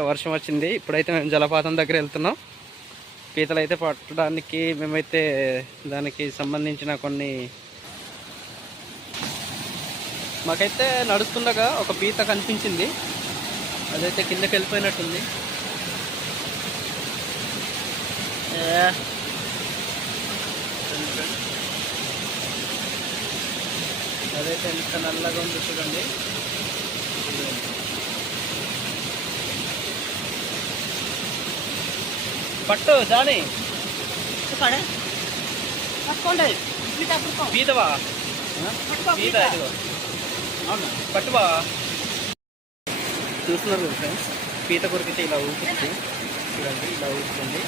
వర్షం వచ్చింది. ఇప్పుడైతే మేము జలపాతం దగ్గర వెళ్తున్నాం. పీతలు అయితే పట్టడానికి మేమైతే దానికి సంబంధించిన కొన్ని మాకైతే నడుస్తుండగా ఒక పీత కనిపించింది. అదైతే కిందకి వెళ్ళిపోయినట్టుంది. అదైతే ఎంత నల్లగా ఉంది చూడండి. పట్టు దాని పీతవా పీత పట్టువా. చూస్తున్నారు ఫ్రెండ్స్, పీత కొరికితే ఇలా ఊపిస్తుంది చూడండి, ఇలా ఊపుతుంది.